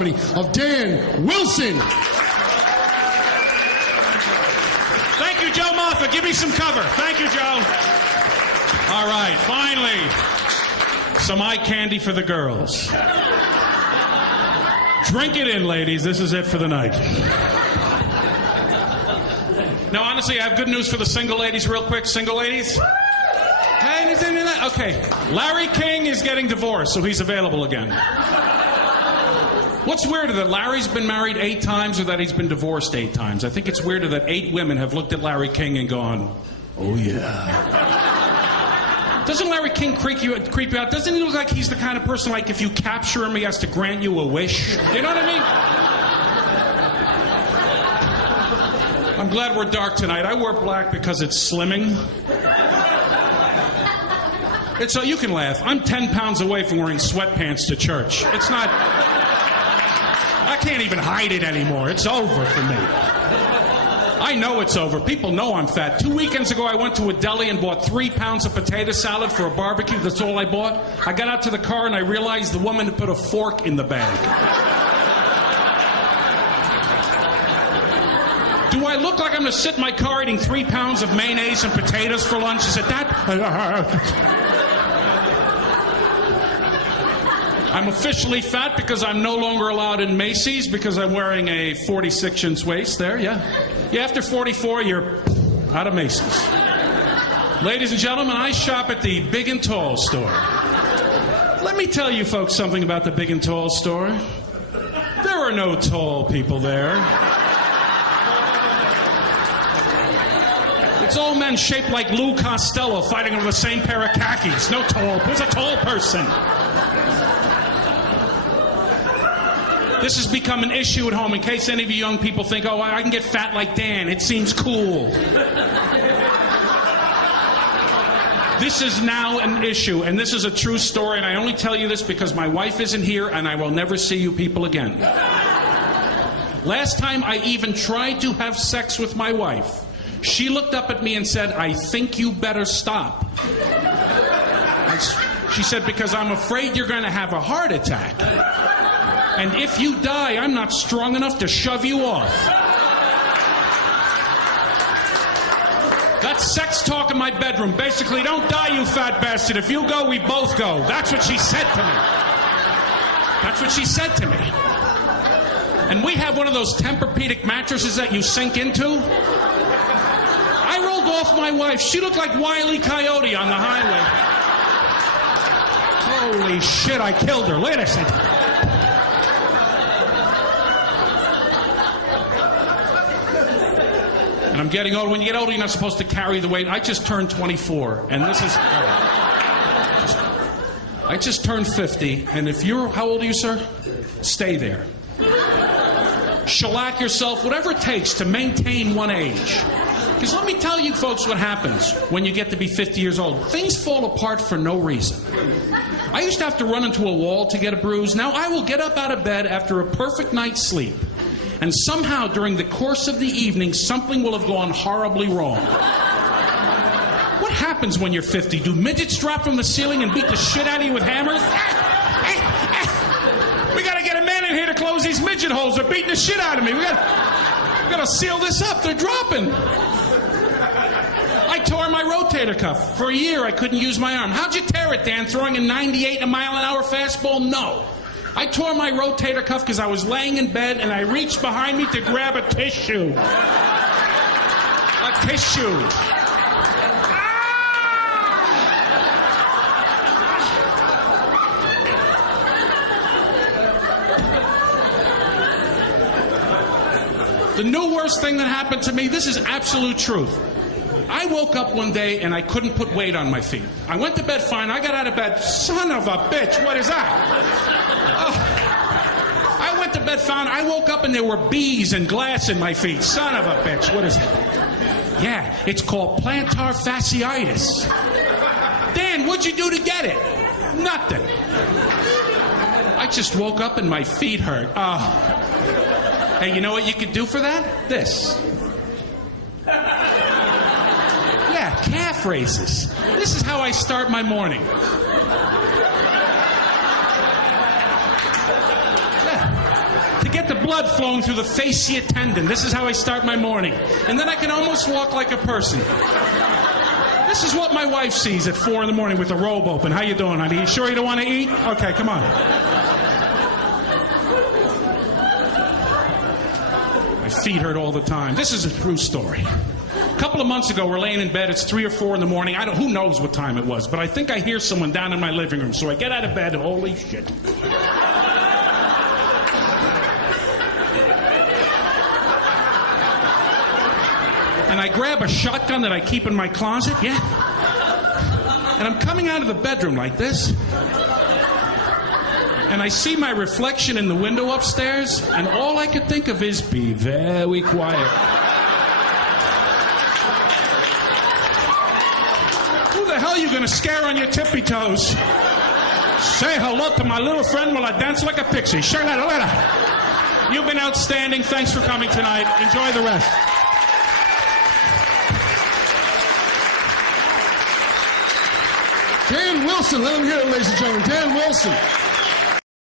of Dan Wilson. Thank you, Joe Moffat. Give me some cover. Thank you, Joe. All right, finally, some eye candy for the girls. Drink it in, ladies. This is it for the night. Now, honestly, I have good news for the single ladies real quick. Single ladies? Hey, okay. Larry King is getting divorced, so he's available again. What's weirder, that Larry's been married 8 times or that he's been divorced 8 times? I think it's weirder that 8 women have looked at Larry King and gone, oh yeah. Doesn't Larry King creep you out? Doesn't he look like he's the kind of person, like, if you capture him, he has to grant you a wish? You know what I mean? I'm glad we're dark tonight. I wore black because it's slimming. It's so you can laugh. I'm 10 pounds away from wearing sweatpants to church. It's not... I can't even hide it anymore. It's over for me. I know it's over. People know I'm fat. 2 weekends ago, I went to a deli and bought 3 pounds of potato salad for a barbecue. That's all I bought. I got out to the car and I realized the woman had put a fork in the bag. Do I look like I'm going to sit in my car eating 3 pounds of mayonnaise and potatoes for lunch? Is it that? I'm officially fat because I'm no longer allowed in Macy's because I'm wearing a 46-inch waist there, yeah. Yeah, after 44, you're out of Macy's. Ladies and gentlemen, I shop at the Big and Tall store. Let me tell you folks something about the Big and Tall store. There are no tall people there. It's all men shaped like Lou Costello fighting over the same pair of khakis. No tall. Who's a tall person? This has become an issue at home. In case any of you young people think, oh, I can get fat like Dan. It seems cool. This is now an issue, and this is a true story, and I only tell you this because my wife isn't here, and I will never see you people again. Last time I even tried to have sex with my wife, she looked up at me and said, I think you better stop. She said, because I'm afraid you're going to have a heart attack. And if you die, I'm not strong enough to shove you off. That's sex talk in my bedroom. Basically, don't die, you fat bastard. If you go, we both go. That's what she said to me. That's what she said to me. And we have one of those Tempur-Pedic mattresses that you sink into. I rolled off my wife. She looked like Wile E. Coyote on the highway. Holy shit, I killed her. Look at this thing. And I'm getting old. When you get older, you're not supposed to carry the weight. I just turned 24, and this is... I just turned 50, and if you're... How old are you, sir? Stay there. Shellac yourself, whatever it takes to maintain one age. Because let me tell you, folks, what happens when you get to be 50 years old. Things fall apart for no reason. I used to have to run into a wall to get a bruise. Now I will get up out of bed after a perfect night's sleep. And somehow, during the course of the evening, something will have gone horribly wrong. What happens when you're 50? Do midgets drop from the ceiling and beat the shit out of you with hammers? We gotta get a man in here to close these midget holes. They're beating the shit out of me. We gotta seal this up. They're dropping. I tore my rotator cuff. For a year, I couldn't use my arm. How'd you tear it, Dan? Throwing a 98 mile-an-hour fastball? No. I tore my rotator cuff because I was laying in bed and I reached behind me to grab a tissue. A tissue. The new worst thing that happened to me, this is absolute truth. I woke up one day and I couldn't put weight on my feet. I went to bed fine. I got out of bed. Son of a bitch, what is that? I went to bed fine. I woke up and there were bees and glass in my feet. Son of a bitch, what is it? Yeah, it's called plantar fasciitis. Dan, what'd you do to get it? Nothing. I just woke up and my feet hurt. Hey, you know what you could do for that? This. Yeah, calf raises. This is how I start my morning. Yeah. to get the blood flowing through the fascia tendon. This is how I start my morning. And then I can almost walk like a person. This is what my wife sees at 4 in the morning with the robe open. How you doing, honey? You sure you don't want to eat? Okay, come on. My feet hurt all the time. This is a true story. A couple of months ago, we're laying in bed. It's 3 or 4 in the morning. Who knows what time it was, but I think I hear someone down in my living room. So I get out of bed, and holy shit. And I grab a shotgun that I keep in my closet, yeah. And I'm coming out of the bedroom like this. And I see my reflection in the window upstairs, and all I could think of is, be very quiet. Who the hell are you going to scare on your tippy toes? Say hello to my little friend while I dance like a pixie. Shalala. You've been outstanding. Thanks for coming tonight. Enjoy the rest. Dan Wilson, let him hear it, ladies and gentlemen. Dan Wilson.